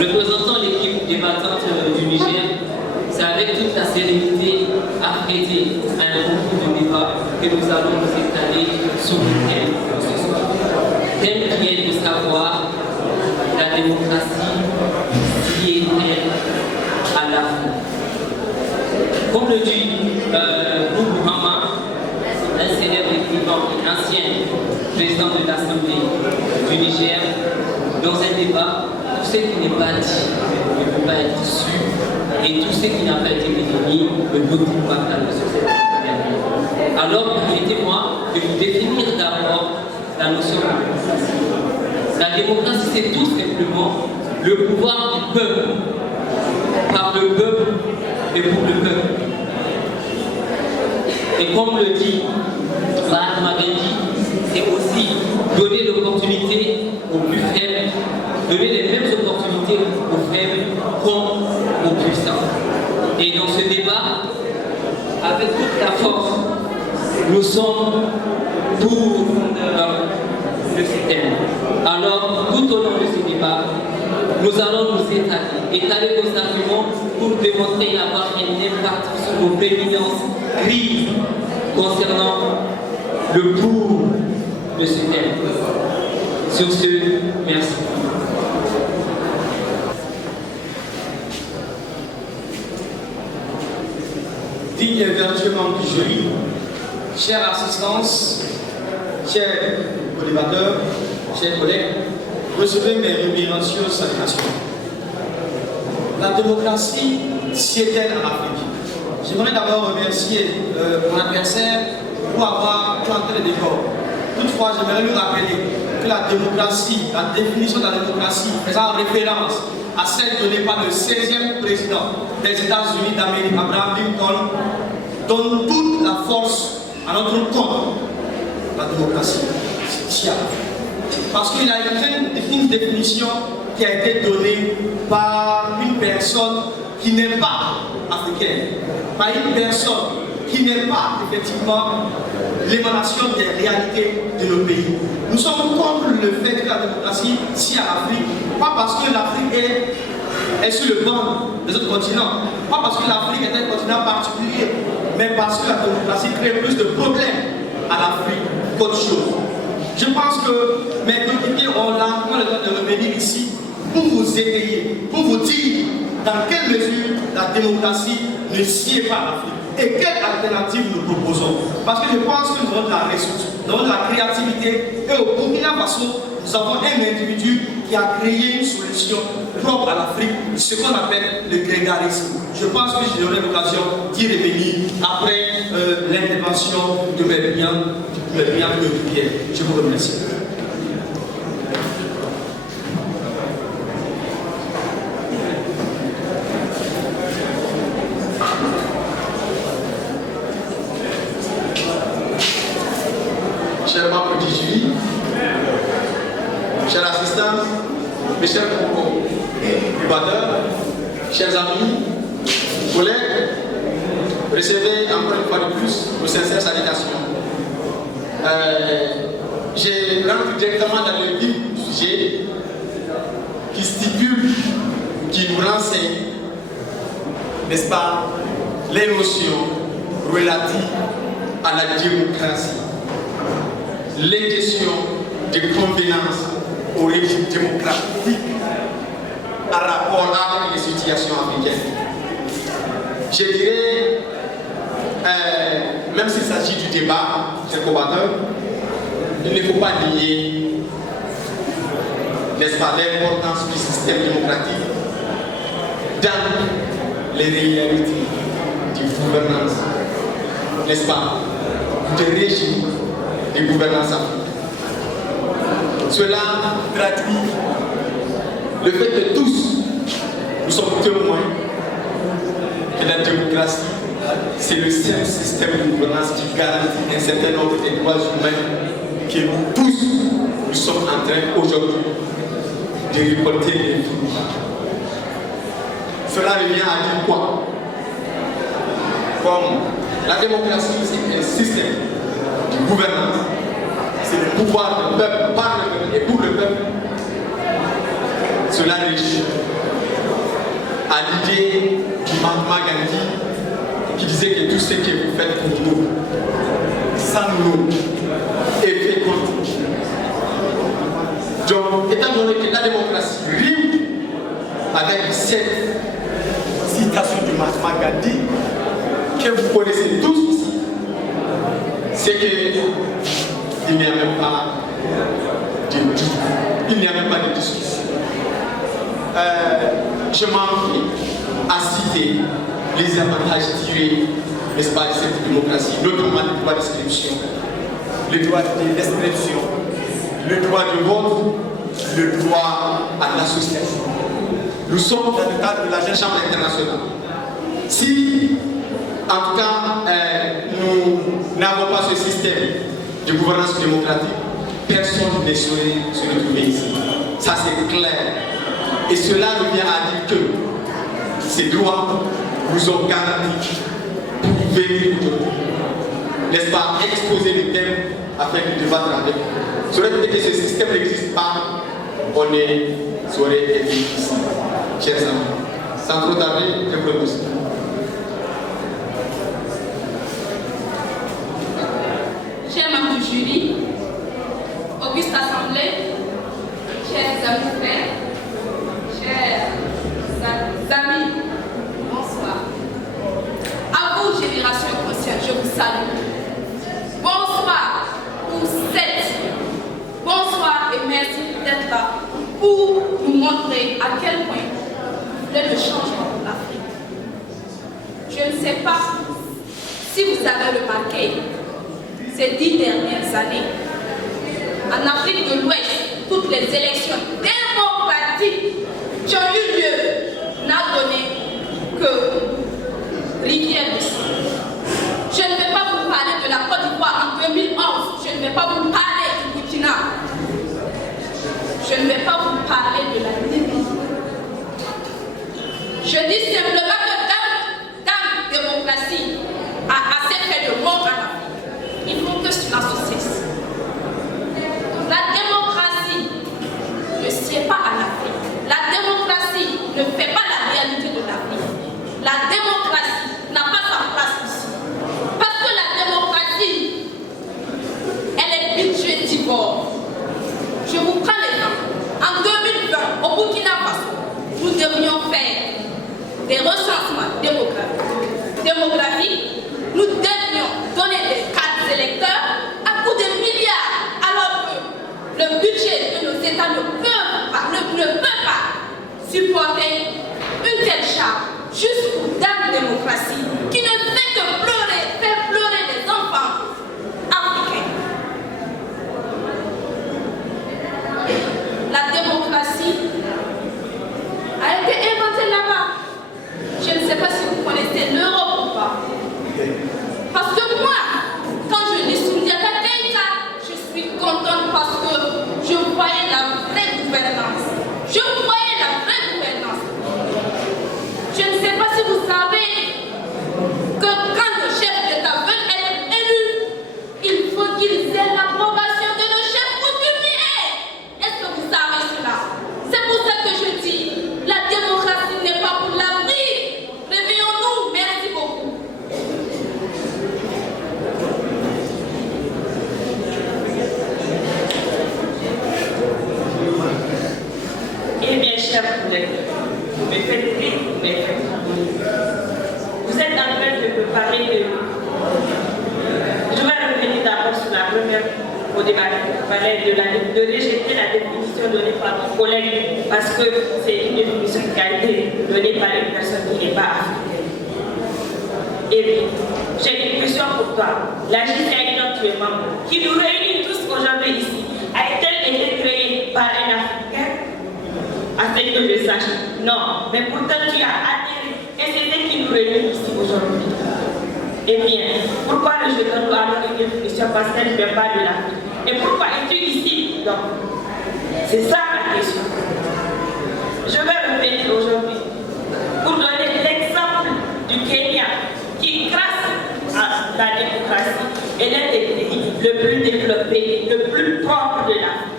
Représentant l'équipe débattante du Niger, c'est avec toute la sérénité apprêtée à un concours de débat que nous allons nous étaler sur le thème de ce soir. Thème qui est de savoir la démocratie qui est-elle à l'Afrique. Comme le dit Boubou Hama, un célèbre écrivain et ancien président de l'Assemblée du Niger, dans un débat, tout ce qui n'est pas dit ne peut pas être su, et tout ce qui n'a pas été défini ne peut pas dans la société. Alors, permettez-moi de vous définir d'abord la notion de démocratie. La démocratie, c'est tout simplement le pouvoir du peuple, par le peuple et pour le peuple. Et comme le dit Mahatma Gandhi, c'est aussi donner l'opportunité aux plus faibles, donner les mêmes opportunités aux faibles comme aux puissants. Et dans ce débat, avec toute la force, nous sommes pour le système. Alors, tout au long de ce débat, nous allons nous étaler nos arguments pour démontrer avoir un impact sur nos prééminences grises concernant le pour de ce thème. Sur ce, merci. Digne et vertueux membre du jury, chère assistance, chers co-débatteurs, chers collègues, recevez mes révérencieuses salutations. La démocratie sied-elle en Afrique? J'aimerais d'abord remercier mon adversaire pour avoir planté le décor. Toutefois, j'aimerais lui rappeler que la démocratie, la définition de la démocratie faisant référence à celle donnée par le 16e président des États-Unis d'Amérique, Abraham Lincoln, donne toute la force à notre compte. La démocratie, c'est tiers. Parce qu'il a une définition qui a été donnée par une personne qui n'est pas africaine, par une personne qui n'est pas effectivement l'émanation des réalités de nos pays. Nous sommes contre le fait que la démocratie s'y à l'Afrique, pas parce que l'Afrique est sur le banc des autres continents, pas parce que l'Afrique est un continent particulier, mais parce que la démocratie crée plus de problèmes à l'Afrique qu'autre chose. Je pense que mes coéquipiers ont largement le temps de revenir ici pour vous étayer, pour vous dire dans quelle mesure la démocratie ne sied pas à l'Afrique et quelle alternative nous proposons. Parce que je pense que nous avons de la ressource, nous avons de la créativité et au Burkina Faso, nous avons un individu qui a créé une solution propre à l'Afrique, ce qu'on appelle le grégarisme. Je pense que j'aurai l'occasion d'y revenir après l'intervention de mes brillants coéquipiers. Je vous remercie. Chers membres du jury, chers assistants, mes chers débatteurs, chers amis, collègues, recevez encore une fois de plus nos sincères salutations. Je rentre directement dans le vif du sujet qui stipule, qui nous renseigne, n'est-ce pas, les notions relatives à la démocratie. Les questions de convenance au régime démocratique en rapport avec les situations africaines. Je dirais, même s'il s'agit du débat, chers combattants, il ne faut pas nier, n'est-ce pas, l'importance du système démocratique dans les réalités de gouvernance, n'est-ce pas, de régime de gouvernance africaine. Cela traduit le fait que tous, nous sommes témoins que la démocratie, c'est le seul système de gouvernance qui garantit un certain nombre de droits humains que nous tous, nous sommes en train aujourd'hui de récolter les fruits. Cela revient à dire quoi? Comme la démocratie, c'est un système de gouvernance, c'est le pouvoir du peuple, par le peuple et pour le peuple. Cela régit à l'idée du Mahatma Gandhi qui disait que tout ce que vous faites pour nous, sans nous, est fait contre nous. Donc, étant donné que la démocratie rime avec cette citation du Mahatma Gandhi que vous connaissez tous ici, c'est qu'il n'y a même pas de discussion. Je m'en vais à citer les avantages tirés, n'est-ce pas, de cette démocratie, notamment le droit d'expression, le droit d'expression, le droit de vote, le droit à l'association. Nous sommes dans le cadre de la Chambre internationale. Si, en tout cas, nous n'avons pas ce système de gouvernance démocratique, personne ne saurait se retrouver ici. Ça, c'est clair. Et cela revient à dire que ces droits nous ont garantis pour venir aujourd'hui, n'est-ce pas, exposer les thèmes afin de débattre avec eux. Ça aurait été que ce système n'existe pas, on saurait être ici. Chers amis, sans trop tarder, je propose. Chers membres du jury, auguste assemblée, chers amis frères, chers amis, bonsoir. À vous, génération consciente, je vous salue. Bonsoir pour cette. Bonsoir et merci d'être là pour nous montrer à quel point vous voulez le changement pour l'Afrique. Je ne sais pas si vous avez remarqué ces 10 dernières années, en Afrique de l'Ouest, toutes les élections démocratiques qui ont eu lieu n'ont donné que rivière de sang. Je ne vais pas vous parler de la Côte d'Ivoire en 2011, je ne vais pas vous parler du Burkina, je ne vais pas vous parler de la Libye. Je dis simplement que dans la démocratie a assez fait de mort en Afrique. Il faut que cela se cesse. La démocratie ne sied pas en Afrique. La démocratie ne fait pas la réalité de l'Afrique. La démocratie n'a pas sa place ici. Parce que la démocratie, elle est budgétivore. Je vous prends l'exemple. En 2020, au Burkina Faso, nous devrions faire des recensements démographiques. Nous devrions donner des cartes électeurs à coût de milliards, alors que le budget de nos États ne peut pas supporter une telle charge juste pour une démocratie qui ne fait que faire pleurer les enfants africains. La démocratie a été inventée là-bas. Je ne sais pas si vous connaissez l'Europe ou pas. Parce que moi, quand je lis Soundiata Keïta, je suis contente parce que je voyais la vraie gouvernance. Je voyais la vraie gouvernance. Je ne sais pas si vous savez que quand le chef d'État veut être élu, il faut qu'ils aient l'approbation de nos chefs coutumiers. Est-ce que vous savez cela? C'est pour ça que je dis, la démocratie n'est pas pour l'Afrique. Réveillons-nous. Merci beaucoup. Eh bien, chers collègues, vous me faites rire, vous me faites vous êtes en train de me parler de... Je vais revenir d'abord sur la première au débat de rejeter la définition donnée par mon collègue parce que c'est une définition qui a été donnée par une personne qui n'est pas africaine. Eh bien, j'ai une question pour toi. La JCI dont tu es membre, qui nous réunit tous aujourd'hui ici, a-t-elle été créée par un Africain? À ce que je sache, non. Mais pourtant, tu as atterri. Et c'est ce qui nous réunit ici aujourd'hui. Eh bien, pourquoi ne jetons-nous alors une définition parce qu'elle ne vient pas de l'Afrique? Et pourquoi es-tu ici? Donc, c'est ça ma question. Je vais revenir aujourd'hui pour donner l'exemple du Kenya qui, grâce à la démocratie, est l'un des pays le plus développé, le plus propre de l'Afrique.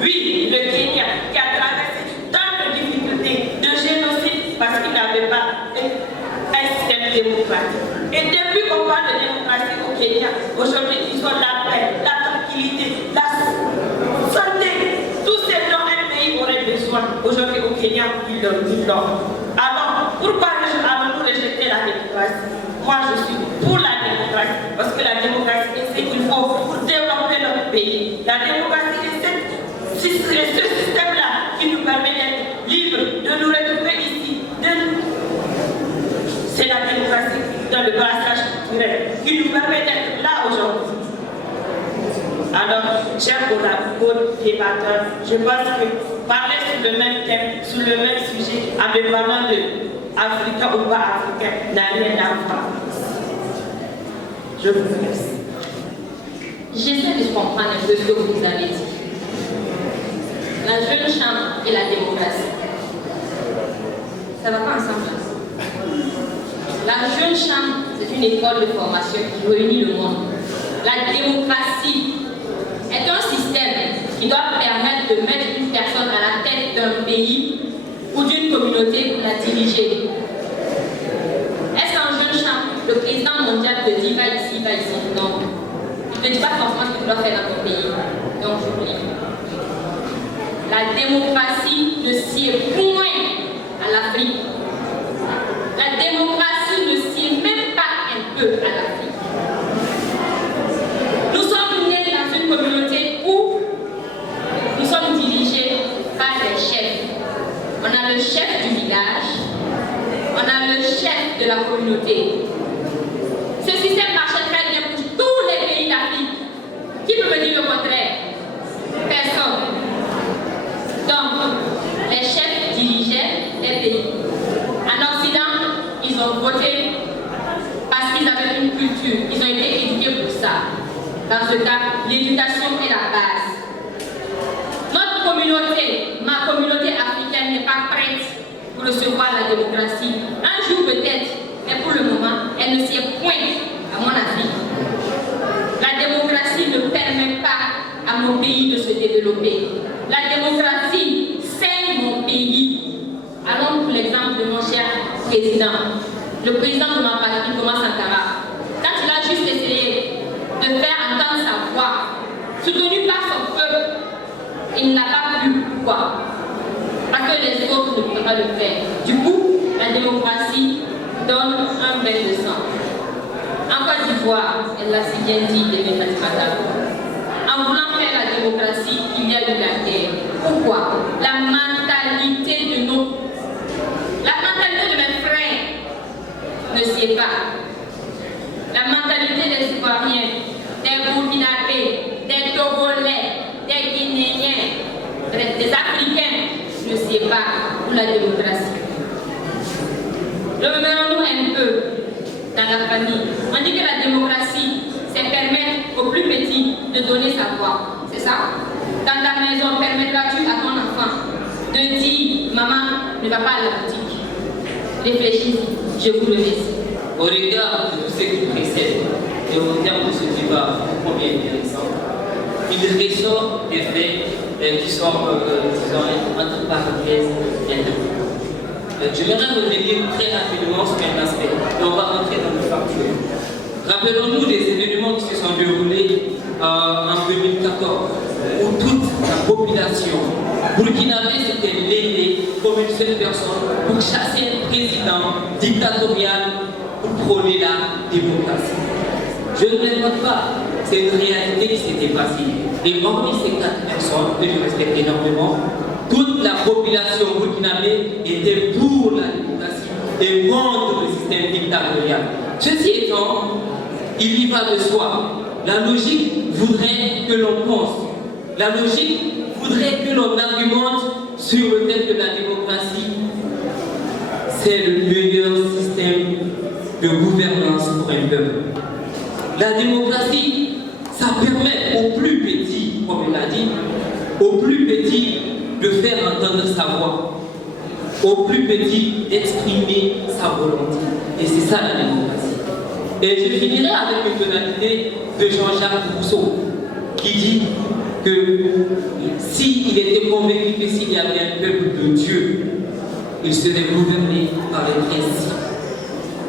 Oui, le Kenya qui a traversé tant de difficultés, de génocide, parce qu'il démocratique. Et depuis qu'on parle de démocratie au Kenya, aujourd'hui, ils ont la paix, la tranquillité, la santé. Tous ces dont un pays aurait besoin. Aujourd'hui, au Kenya, ils l'ont. Alors, pourquoi allons-nous rejeter la démocratie? Moi, je suis pour la démocratie, parce que la démocratie est ce qu'il faut pour développer notre pays. La démocratie est ce système-là qui nous permet d'être libres, de nous retrouver ici. C'est la démocratie dans le brassage culturel qui nous permet d'être là aujourd'hui. Alors, chers co-débatteurs, je pense que parler sur le même thème, sur le même sujet, en me parlant de Africain ou pas africain, n'a rien à voir. Je vous remercie. J'essaie de comprendre un peu ce que vous avez dit. La jeune chambre et la démocratie. Ça ne va pas ensemble. La jeune chambre, c'est une école de formation qui réunit le monde. La démocratie est un système qui doit permettre de mettre une personne à la tête d'un pays ou d'une communauté pour la diriger. Est-ce qu'en jeune chambre, le président mondial te dit va ici, non. Il ne te dit pas forcément ce que tu dois faire dans ton pays. Donc j'oublie. La démocratie ne sied point à l'Afrique. La démocratie ne sied même pas un peu à l'Afrique. Nous sommes nés dans une communauté où nous sommes dirigés par des chefs. On a le chef du village, on a le chef de la communauté. Ce système marchait très bien pour tous les pays d'Afrique. Qui peut me dire le contraire? Personne. Donc, les chefs dirigeaient les pays. En Occident, ils ont voté parce qu'ils avaient une culture. Ils ont été éduqués pour ça. Dans ce cas, l'éducation est la base. Notre communauté, ma communauté africaine n'est pas prête pour recevoir la démocratie. Un jour peut-être, mais pour le moment, elle ne sied point à mon avis. La démocratie ne permet pas à mon pays de se développer. La démocratie sert mon pays. Allons pour l'exemple de mon cher président. Le président de ma patrie, Thomas Sankara, quand il a juste essayé de faire entendre sa voix, soutenu par son peuple, il n'a pas pu. Pourquoi? Parce que les autres ne peuvent pas le faire. Du coup, la démocratie donne un bain de sang. En Côte d'Ivoire, elle l'a si bien dit, les Fatimata. En voulant faire la démocratie, il y a eu la guerre. Pourquoi? La mentalité de mes frères ne sied pas. La mentalité des Ivoiriens, des Burkinabés, des Togolais, des Guinéens, des Africains ne sied pas pour la démocratie. Revenons-nous un peu dans la famille. On dit que la démocratie, c'est permettre aux plus petits de donner sa voix. C'est ça? Dans ta maison, permettras-tu à ton enfant de dire maman ne va pas à la boutique? Réfléchissez, je vous remercie. Au regard de tout ce qui précède et au terme de ce débat combien intéressant, il ressort des faits qui sont, disons, entre parenthèses, j'aimerais revenir très rapidement sur un aspect et on va rentrer dans le factuel. Rappelons-nous des événements qui se sont déroulés en 2014 où toute la population burkinabé s'était levée comme une seule personne pour chasser le président dictatorial pour prôner la démocratie. Je ne l'invente pas, c'est une réalité qui s'était passée. Et hormis ces 4 personnes que je respecte énormément, toute la population burkinabé était pour la démocratie et contre le système dictatorial. Ceci étant, il y va de soi. La logique voudrait que l'on pense. La logique voudrait que l'on argumente sur le fait que la démocratie, c'est le meilleur système de gouvernance pour un peuple. La démocratie, ça permet aux plus petits, comme il l'a dit, aux plus petits de faire entendre sa voix, aux plus petits d'exprimer sa volonté. Et c'est ça la démocratie. Et je finirai avec une tonalité de Jean-Jacques Rousseau, qui dit que s'il était convaincu que s'il y avait un peuple de Dieu, il serait gouverné par les principes.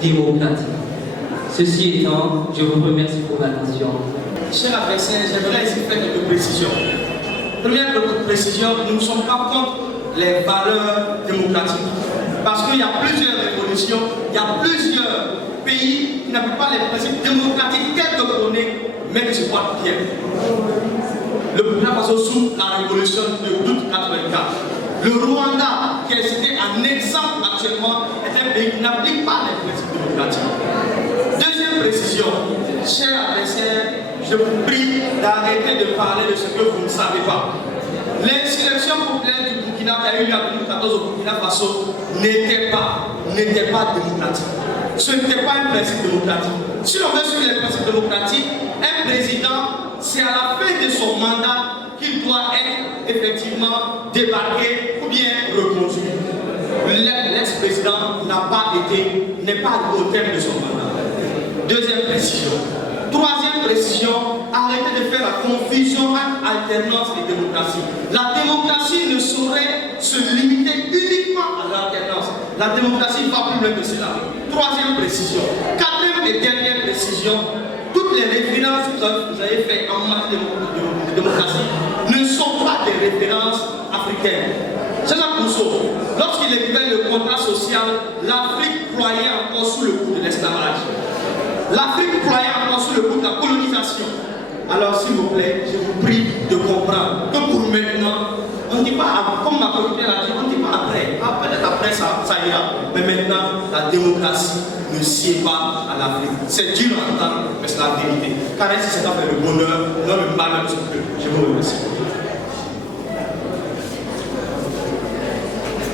démocratique. Ceci étant, je vous remercie pour l'attention. Chers adversaires, j'aimerais ici faire quelques précisions. Première précision, nous ne sommes pas contre les valeurs démocratiques. Parce qu'il y a plusieurs révolutions, il y a plusieurs pays qui n'appliquent pas les principes démocratiques tels que prônés, mais qui se portent bien. Le Burkina Faso sous la révolution de août 84. Le Rwanda, qui est cité en exemple actuellement, est un pays qui n'applique pas les principes démocratiques. Deuxième précision, chers adversaires, je vous prie d'arrêter de parler de ce que vous ne savez pas. L'insurrection populaire du Burkina qui a eu lieu en 2014 au Burkina Faso n'était pas démocratique. Ce n'était pas un principe démocratique. Si on veut suivre les principes démocratiques, un président, c'est à la fin de son mandat qu'il doit être effectivement débarqué ou bien reconduit. L'ex-président n'est pas arrivé au terme de son mandat. Deuxième précision. Troisième précision, arrêtez de faire la confusion entre alternance et démocratie. La démocratie ne saurait se limiter uniquement à l'alternance. La démocratie va plus loin que cela. Troisième précision. Quatrième et dernière précision, toutes les références que vous avez faites en matière de démocratie ne sont pas des références africaines. Jean-Jacques Rousseau, lorsqu'il écrivait le contrat social, l'Afrique croyait encore sous le coup de l'esclavage. L'Afrique croyait encore sous le coup de la colonisation. Alors s'il vous plaît, je vous prie de comprendre que pour maintenant, on ne dit pas, comme ma communauté l'a dit, on ne dit pas après. Peut-être après ça ira. Mais maintenant, la démocratie ne sied pas à l'Afrique. C'est dur à entendre, mais c'est la vérité. Car ainsi c'est pas fait le bonheur, non le malheur de ce peuple. Je vous remercie.